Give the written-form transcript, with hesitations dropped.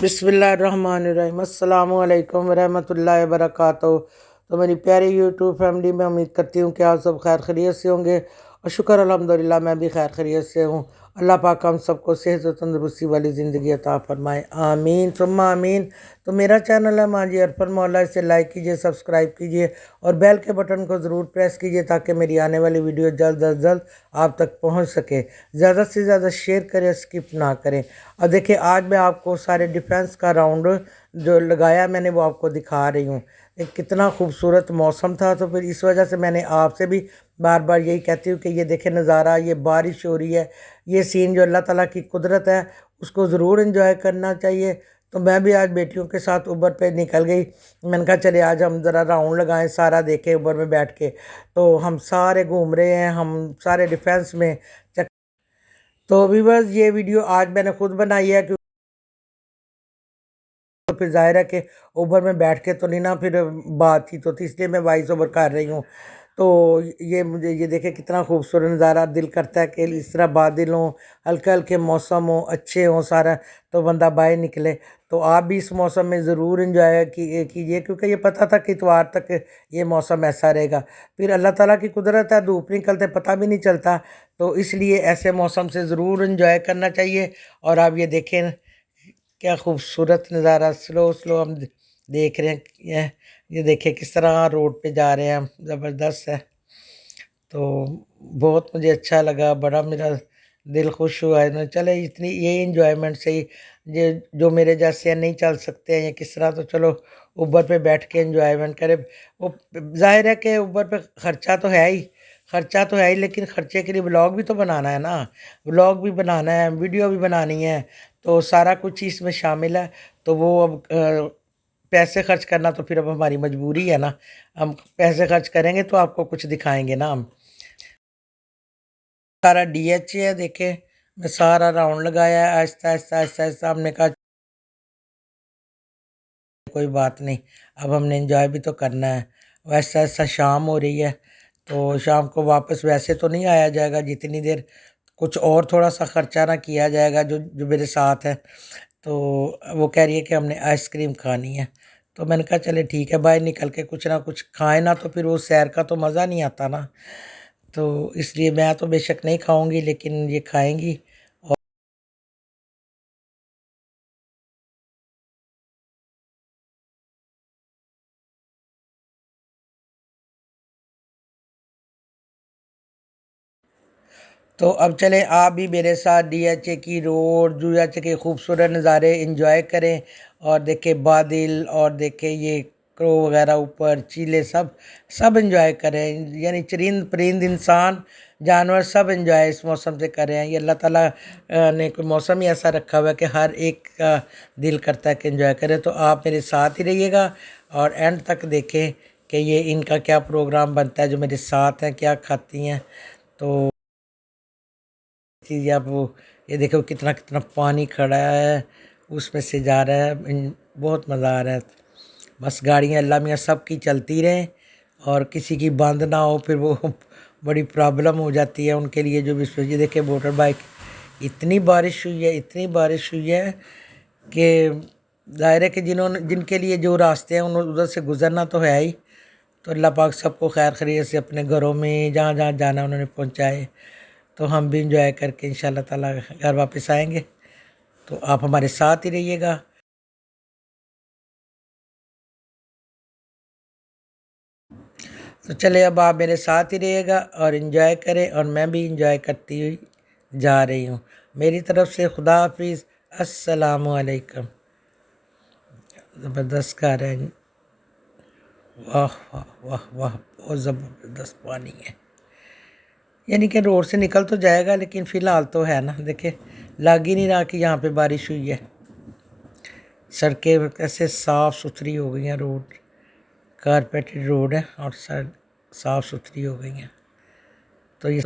बिस्मिल्लाहिर्रहमानिर्रहीम अस्सलामु अलैकुम वरहमतुल्लाहि वबरकातुहू। तो मेरी प्यारी यूट्यूब फैमिली में उम्मीद करती हूँ कि आप सब खैर खैरियत से होंगे और शुक्र अल्हम्दुलिल्लाह मैं भी खैर खैरियत से हूँ। अल्लाह पाक हम सबको सेहत और तंदरुस्ती वाली ज़िंदगी अता फरमाए, आमीन सुम्मा आमीन। तो मेरा चैनल है माजी अरफन मौला, इसे लाइक कीजिए, सब्सक्राइब कीजिए और बेल के बटन को ज़रूर प्रेस कीजिए ताकि मेरी आने वाली वीडियो जल्द अज जल्द आप तक पहुँच सके। ज़्यादा से ज़्यादा शेयर करें, स्किप ना करें। और देखिए आज मैं आपको सारे डिफेंस का राउंड जो लगाया मैंने वो आपको दिखा रही हूँ। कितना खूबसूरत मौसम था, तो फिर इस वजह से मैंने आपसे भी बार बार यही कहती हूँ कि ये देखें नज़ारा, ये बारिश हो रही है, ये सीन जो अल्लाह ताला की कुदरत है उसको ज़रूर इंजॉय करना चाहिए। तो मैं भी आज बेटियों के साथ ऊबर पे निकल गई। मैंने कहा चले आज हम ज़रा राउंड लगाएं, सारा देखें ऊबर में बैठ के। तो हम सारे घूम रहे हैं, हम सारे डिफेंस में। तो अभी बस ये वीडियो आज मैंने खुद बनाई है, तो फिर ज़ाहिर है कि ऊबर में बैठ के तो नहीं ना फिर बात थी, तो इसलिए मैं वॉइस ओवर कर रही हूँ। तो ये मुझे ये देखे कितना खूबसूरत नज़ारा, दिल करता है कि इस तरह बादल हों, हल्के हल्के मौसम हो, अच्छे हों सारा, तो बंदा बाहर निकले। तो आप भी इस मौसम में ज़रूर इंजॉय कीजिए, क्योंकि ये पता था कि इतवार तक ये मौसम ऐसा रहेगा। फिर अल्लाह ताला की कुदरत है, धूप निकलते पता भी नहीं चलता, तो इसलिए ऐसे मौसम से ज़रूर इंजॉय करना चाहिए। और आप ये देखें क्या खूबसूरत नज़ारा, स्लो स्लो हम देख रहे हैं। ये देखिए किस तरह रोड पे जा रहे हैं हम, ज़बरदस्त है। तो बहुत मुझे अच्छा लगा, बड़ा मेरा दिल खुश हुआ है ना। चले इतनी ये इंजॉयमेंट से ही ये जो मेरे जैसे नहीं चल सकते हैं या किस तरह, तो चलो ऊबर पे बैठ के इंजॉयमेंट करें। वो जाहिर है कि ऊबर पे खर्चा तो है ही, खर्चा तो है ही, लेकिन खर्चे के लिए व्लॉग भी तो बनाना है ना, व्लॉग भी बनाना है, वीडियो भी बनानी है, तो सारा कुछ इसमें शामिल है। तो वो अब पैसे खर्च करना तो फिर अब हमारी मजबूरी है ना। हम पैसे खर्च करेंगे तो आपको कुछ दिखाएंगे ना हम। सारा डीएचए है, देखे मैं सारा राउंड लगाया है, आहिस्ता आहिस्ता आहिस्ता आहिस्ता। हमने कहा कोई बात नहीं, अब हमने एंजॉय भी तो करना है। वैसा ऐसा शाम हो रही है, तो शाम को वापस वैसे तो नहीं आया जाएगा जितनी देर, कुछ और थोड़ा सा खर्चा ना किया जाएगा। जो जो मेरे साथ है, तो वो कह रही है कि हमने आइसक्रीम खानी है। तो मैंने कहा चले ठीक है, बाहर निकल के कुछ ना कुछ खाएं ना, तो फिर वो सैर का तो मज़ा नहीं आता ना। तो इसलिए मैं तो बेशक नहीं खाऊंगी, लेकिन ये खाएंगी। तो अब चलें आप भी मेरे साथ डीएचए की रोड, डीएचए के खूबसूरत नज़ारे इंजॉय करें। और देखें बादल, और देखें ये क्रो वगैरह ऊपर, चीले, सब सब इंजॉय करें। यानी चरिंद परिंद इंसान जानवर सब इंजॉय इस मौसम से कर रहे हैं। ये अल्लाह ताला ने कोई मौसम ही ऐसा रखा हुआ है कि हर एक का दिल करता है कि इंजॉय करें। तो आप मेरे साथ ही रहिएगा और एंड तक देखें कि ये इनका क्या प्रोग्राम बनता है, जो मेरे साथ हैं क्या खाती हैं। तो चीज़ आप वो ये देखो कितना कितना पानी खड़ा है, उसमें से जा रहा है। बहुत मज़ा आ रहा है। बस गाड़ियाँ अल्लाह मियाँ सब की चलती रहें और किसी की बंद ना हो, फिर वो बड़ी प्रॉब्लम हो जाती है उनके लिए जो भी। ये देखिए मोटर बाइक, इतनी बारिश हुई है, इतनी बारिश हुई है कि ज़ाहिर है कि जिन्होंने जिनके लिए जो रास्ते हैं उन उधर से गुज़रना तो है ही। तो अल्लाह पाक सबको खैर खैरियत से अपने घरों में जहाँ जहाँ जाना उन्होंने पहुँचाए। तो हम भी इंजॉय करके इंशाल्लाह ताला घर वापस आएंगे। तो आप हमारे साथ ही रहिएगा। तो चले अब आप मेरे साथ ही रहिएगा और इंजॉय करें, और मैं भी इंजॉय करती हुई जा रही हूँ। मेरी तरफ से खुदा हाफिज़, अस्सलामु अलैकुम। ज़बरदस्त गा रहे हैं, वाह वाह वाह वाह, बहुत ज़बरदस्त पानी है। यानी कि रोड से निकल तो जाएगा, लेकिन फ़िलहाल तो है ना, देखे लग ही नहीं रहा कि यहाँ पे बारिश हुई है। सड़कें कैसे साफ़ सुथरी हो गई हैं, रोड कारपेटेड रोड है और साफ़ सुथरी हो गई हैं। तो ये